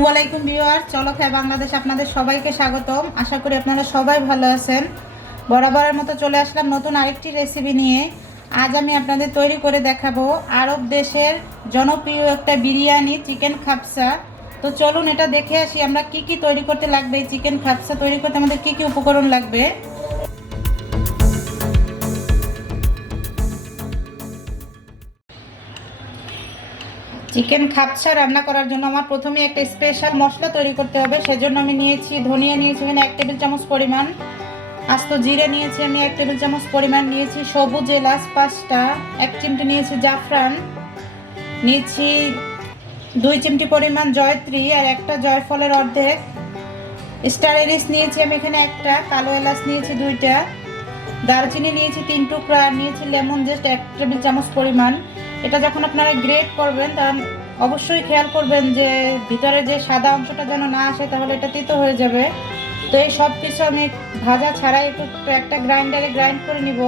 আসসালামু আলাইকুম ভিউয়ার, চলো খাই বাংলাদেশ আপনাদের সবাইকে স্বাগতম। আশা করি আপনারা সবাই ভালো আছেন। বরাবরের মতো চলে আসলাম নতুন আরেকটি রেসিপি নিয়ে। আজ আমি আপনাদের তৈরি করে দেখাবো আরব দেশের জনপ্রিয় একটা বিরিয়ানি, চিকেন খাবসা। তো চলুন এটা দেখে আসি আমরা কি কি তৈরি করতে লাগবে। এই চিকেন খাবসা তৈরি করতে আমাদের কি কি উপকরণ লাগবে। চিকেন খাবসা রান্না করার জন্য আমার প্রথমে একটা স্পেশাল মশলা তৈরি করতে হবে। সেজন্য আমি নিয়েছি ধনিয়া, নিয়েছি এখানে 1 টেবিল চামচ পরিমাণ, আস্ত জিরে নিয়েছি আমি 1 টেবিল চামচ পরিমাণ, নিয়েছি সবুজ এলাচ 5টা, 1 চিমটি নিয়েছি জাফরান, নিয়েছি 2 চিমটি পরিমাণ জয়ত্রী আর একটা জয়ফলের অর্ধেক, স্টার এনিস নিয়েছি আমি এখানে একটা, কালো এলাচ নিয়েছি 2টা, দারচিনি নিয়েছি 3 টুকরা, আর নিয়েছি লেমন জেস্ট 1 টেবিল চামচ পরিমাণ। এটা যখন আপনারা গ্রেট করবেন তখন অবশ্যই খেয়াল করবেন যে ভিতরে যে সাদা অংশটা যেন না আসে, তাহলে এটা তিতো হয়ে যাবে। তো এই সব কিছু আমি ভাজা ছাড়াই একটু একটা গ্রাইন্ডারে গ্রাইন্ড করে নিব।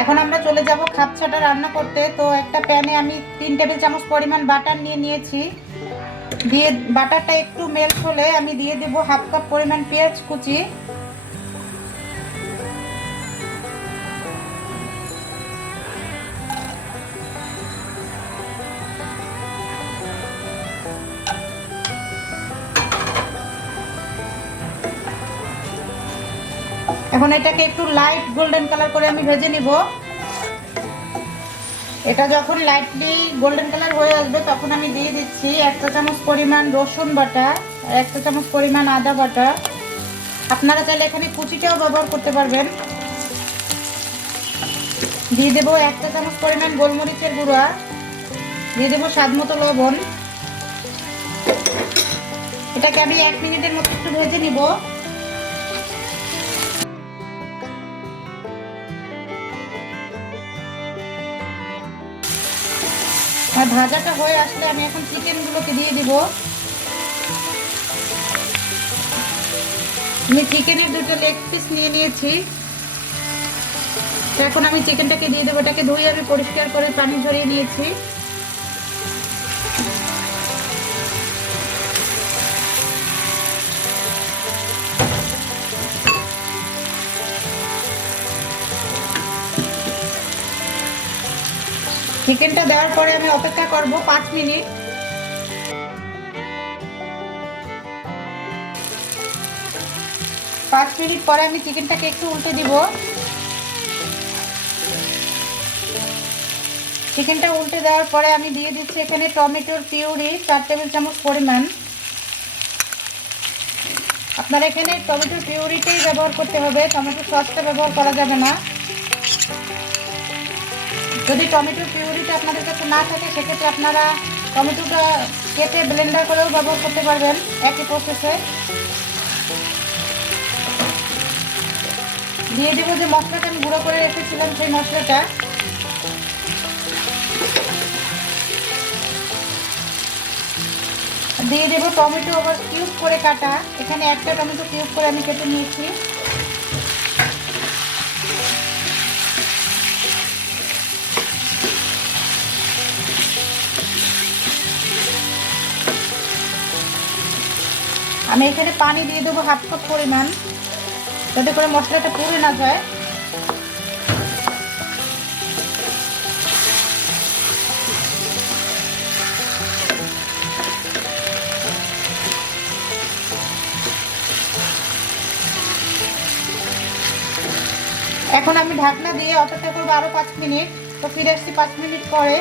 এখন আমরা চলে যাব খাবসাটা রান্না করতে। তো একটা প্যানে আমি 3 টেবিল চামচ পরিমাণ বাটার নিয়েছি। দিয়ে বাটারটা একটু মেল্ট হলে আমি দিয়ে দেব 1/2 কাপ পরিমাণ পেঁয়াজ কুচি, এখন এটাকে একটু লাইট গোল্ডেন কালার করে আমি ভেজে নিব। এটা যখন লাইটলি গোল্ডেন কালার হয়ে আসবে তখন আমি দিয়ে দিচ্ছি 1 চা চামচ পরিমাণ রসুন বাটা আর 1 চা চামচ পরিমাণ আদা বাটা। আপনারা চাইলে এখানে কুচিটাও ব্যবহার করতে পারবেন। দিয়ে দেব 1 চা চামচ পরিমাণ গোলমরিচের গুঁড়া, দিয়ে দেব স্বাদ মতো লবণ। এটাকে আমি 1 মিনিটের মতো একটু ভেজে নিব। আর ভাজাটা হয়ে আসলে আমি এখন চিকেনগুলোকে দিয়ে দিব। আমি চিকেনের 2টা লেগ পিস নিয়েছি। এখন আমি চিকেনটাকে দিয়ে দেবো। এটাকে ধুয়ে আমি পরিষ্কার করে পানি ঝরিয়ে নিয়েছি। চিকেনটা দেওয়ার পরে আমি অপেক্ষা করব 5 মিনিট। পরে আমি চিকেনটাকে একটু উল্টে দিব। চিকেনটা উল্টে দেওয়ার পরে আমি দিয়ে দিচ্ছি এখানে টমেটোর পিউরি 4 টেবিল চামচ পরিমাণ। আপনারা এখানে টমেটোর পিউরিটাই ব্যবহার করতে হবে, টমেটো সসটা ব্যবহার করা যাবে না। যদি টমেটোর পিউরিটা আপনাদের কাছে না থাকে সেক্ষেত্রে আপনারা টমেটোটা কেটে ব্লেন্ডার করেও ব্যবহার করতে পারবেন একই প্রসেসে। দিয়ে দেবো যে মশলাটা আমি গুঁড়ো করে রেখেছিলাম সেই মশলাটা। দিয়ে দেবো টমেটো আবার কিউব করে কাটা, এখানে একটা টমেটো কিউব করে আমি কেটে নিয়েছি। আমি এখানে পানি দিয়ে দেবো 1/2 কাপ পরিমাণ, যাতে করে মশলাটা পুড়ে না যায়। এখন আমি ঢাকনা দিয়ে অপেক্ষা করবো আরো 5 মিনিট। তো ফিরে আসছি 5 মিনিট পরে।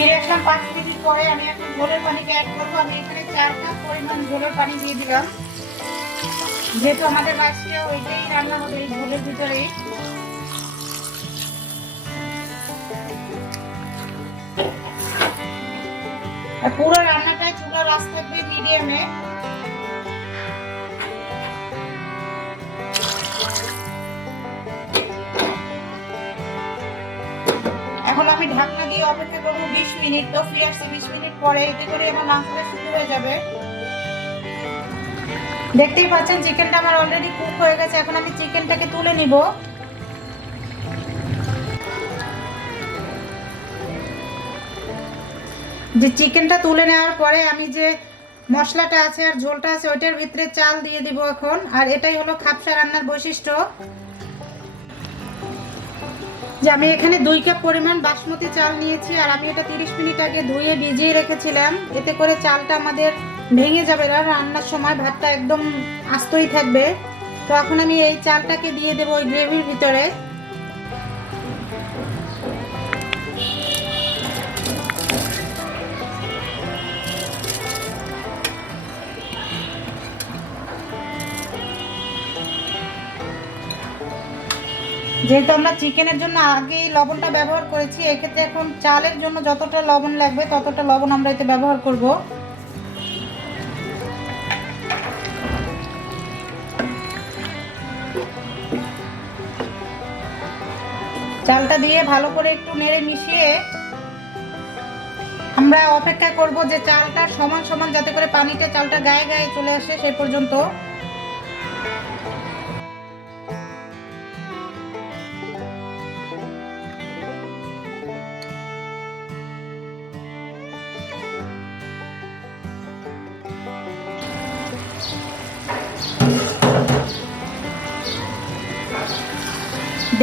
ফিরে আসলাম 5 মিনিট পরে। আমি এখন ঝোলের পানিটা অ্যাড করবো। আমি এখানে 4 কাপ পরিমাণ ঝোলের পানি দিয়ে দিলাম, যেহেতু আমাদের আজকে ওইটাই রান্না হবে এই ঝোলের ভিতরেই। পুরো রান্নাটাই চুলার আঁচ থাকবে মিডিয়ামে। ঢাকনা দিয়ে অপেক্ষা করবো 20 মিনিট। তো ফিরে আসছি 20 মিনিট পরে, এতে করে আমার মাংসটা সিদ্ধ হয়ে যাবে। দেখতেই পাচ্ছেন চিকেনটা আমার অলরেডি কুক হয়ে গেছে। এখন আমি চিকেনটাকে তুলে নিব। যে চিকেনটা তুলে নেওয়ার পরে আমি যে মশলাটা আছে আর ঝোলটা আছে ওইটার ভিতরে চাল দিয়ে দিব এখন। আর এটাই হলো খাপসা রান্নার বৈশিষ্ট্য, যে আমি এখানে 2 কাপ পরিমাণ বাসমতি চাল নিয়েছি। আর আমি এটা 30 মিনিট আগে ধুয়ে ভিজিয়ে রেখেছিলাম, এতে করে চালটা আমাদের ভেঙে যাবে না, রান্নার সময় ভাতটা একদম আস্তই থাকবে। তো এখন আমি এই চালটাকে দিয়ে দেবো ওই গ্রেভির ভিতরে। যেহেতু আমরা চিকেনের জন্য আগেই লবণটা ব্যবহার করেছি, এক্ষেত্রে এখন চালের জন্য যতটা লবণ লাগবে ততটা লবণ আমরা এতে ব্যবহার করব। চালটা দিয়ে ভালো করে একটু নেড়ে মিশিয়ে আমরা অপেক্ষা করব যে চালটা সমান সমান যাতে করে পানিটা চালটা গায়ে গায়ে চলে আসে সেই পর্যন্ত।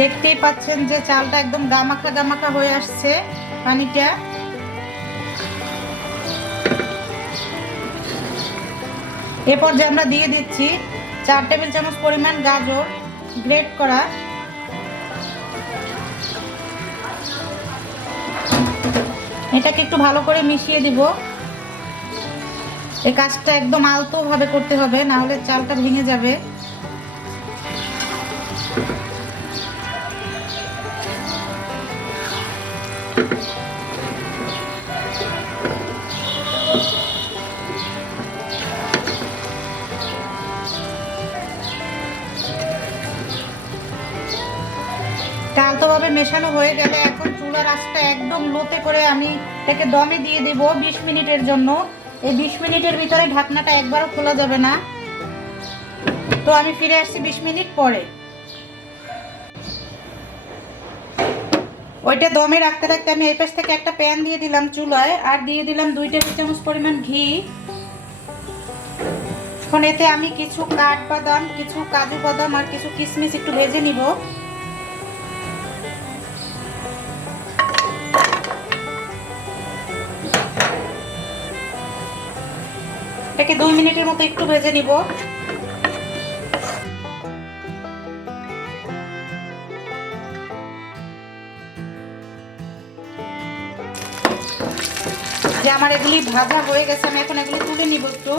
দেখতেই পাচ্ছেন যে চালটা একদম গামাখা গামাখা হয়ে আসছে পানিটা। এরপর যে আমরা দিয়ে দিচ্ছি 4 টেবিল চামচ পরিমাণ গাজর গ্রেট করা। এটাকে একটু ভালো করে মিশিয়ে দিব। এই কাজটা একদম আলতো ভাবে করতে হবে, না হলে চালটা ভেঙে যাবে। আলতোভাবে মেশানো হয়ে গেলে এখন চুলার আঁচটা একদম লোতে করে আমি এটাকে দমে দিয়ে দেব 20 মিনিটের জন্য। এই 20 মিনিটের ভিতরে ঢাকনাটা একবারও খোলা যাবে না। তো আমি ফিরে আসছি 20 মিনিট পরে। ওইটা দমে রাখতে রাখতে আমি এই পাশ থেকে একটা প্যান দিয়ে দিলাম চুলায়, আর দিয়ে দিলাম 2 টেবিল চামচ পরিমাণ ঘি। এখন এতে আমি কিছু কাঠবাদাম, কিছু কাজু বাদাম আর কিছু কিশমিশ একটু ভেজে নিব। এটাকে 2 মিনিটের মতো একটু ভেজে নিব। যে আমার এগুলি ভাজা হয়ে গেছে, আমি এখন এগুলি তুলে নিব একটু।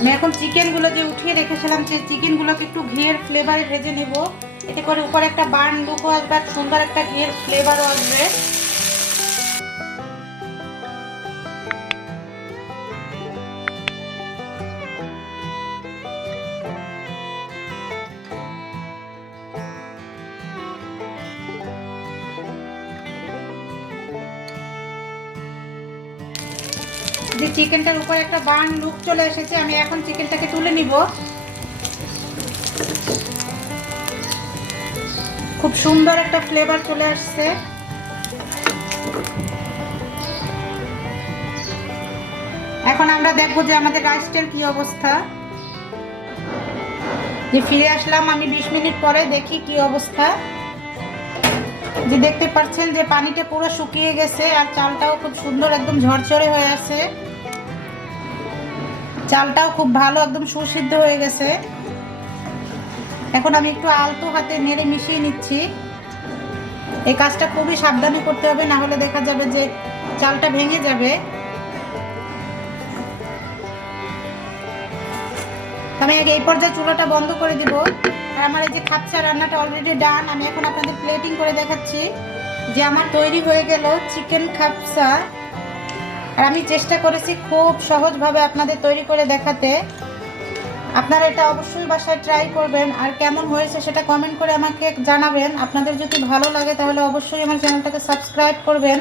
আমি এখন চিকেনগুলো যে উঠিয়ে রেখেছিলাম সেই চিকেনগুলোকে একটু ঘিয়ের ফ্লেভারে ভেজে নেব, এতে করে উপরে একটা বার্ন লুকও আসবে আর সুন্দর একটা ঘিয়ের ফ্লেভারও আসবে। যে চিকেনটার উপরে একটা বার্ন লুক চলে এসেছে, আমি এখন চিকেনটাকে তুলে নিব। খুব সুন্দর একটা ফ্লেভার চলে আসছে। এখন আমরা দেখবো যে আমাদের রাইসটার কি অবস্থা। যে ফিরে আসলাম আমি 20 মিনিট পরে, দেখি কি অবস্থা। যে দেখতে পাচ্ছেন যে পানিটা পুরো শুকিয়ে গেছে আর চালটাও খুব সুন্দর একদম ঝরঝরে হয়ে আছে। চালটাও খুব ভালো একদম সুসিদ্ধ হয়ে গেছে। এখন আমি একটু আলতো হাতে নেড়ে মিশিয়ে নিচ্ছি। এই কাজটা খুবই সাবধানে করতে হবে, না হলে দেখা যাবে যে চালটা ভেঙে যাবে। আমি আগে এই পর্যায়ে চুলাটা বন্ধ করে দিব। আর আমার এই যে খাপসা রান্নাটা অলরেডি ডান। আমি এখন আপনাদের প্লেটিং করে দেখাচ্ছি যে আমার তৈরি হয়ে গেল চিকেন খাপসা। আর আমি চেষ্টা করেছি খুব সহজভাবে আপনাদের তৈরি করে দেখাতে। আপনারা এটা অবশ্যই বাসায় ট্রাই করবেন, আর কেমন হয়েছে সেটা কমেন্ট করে আমাকে জানাবেন। আপনাদের যদি ভালো লাগে তাহলে অবশ্যই আমার চ্যানেলটাকে সাবস্ক্রাইব করবেন,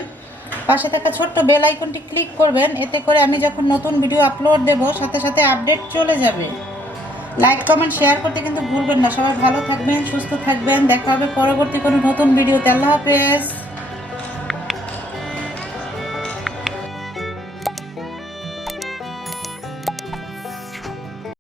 পাশে থাকা ছোট্ট বেল আইকনটি ক্লিক করবেন, এতে করে আমি যখন নতুন ভিডিও আপলোড দেব সাথে সাথে আপডেট চলে যাবে। লাইক কমেন্ট শেয়ার করতে কিন্তু ভুলবেন না। সবাই ভালো থাকবেন, সুস্থ থাকবেন, দেখা হবে পরবর্তী কোনো নতুন ভিডিওতে। আল্লাহ হাফেজ।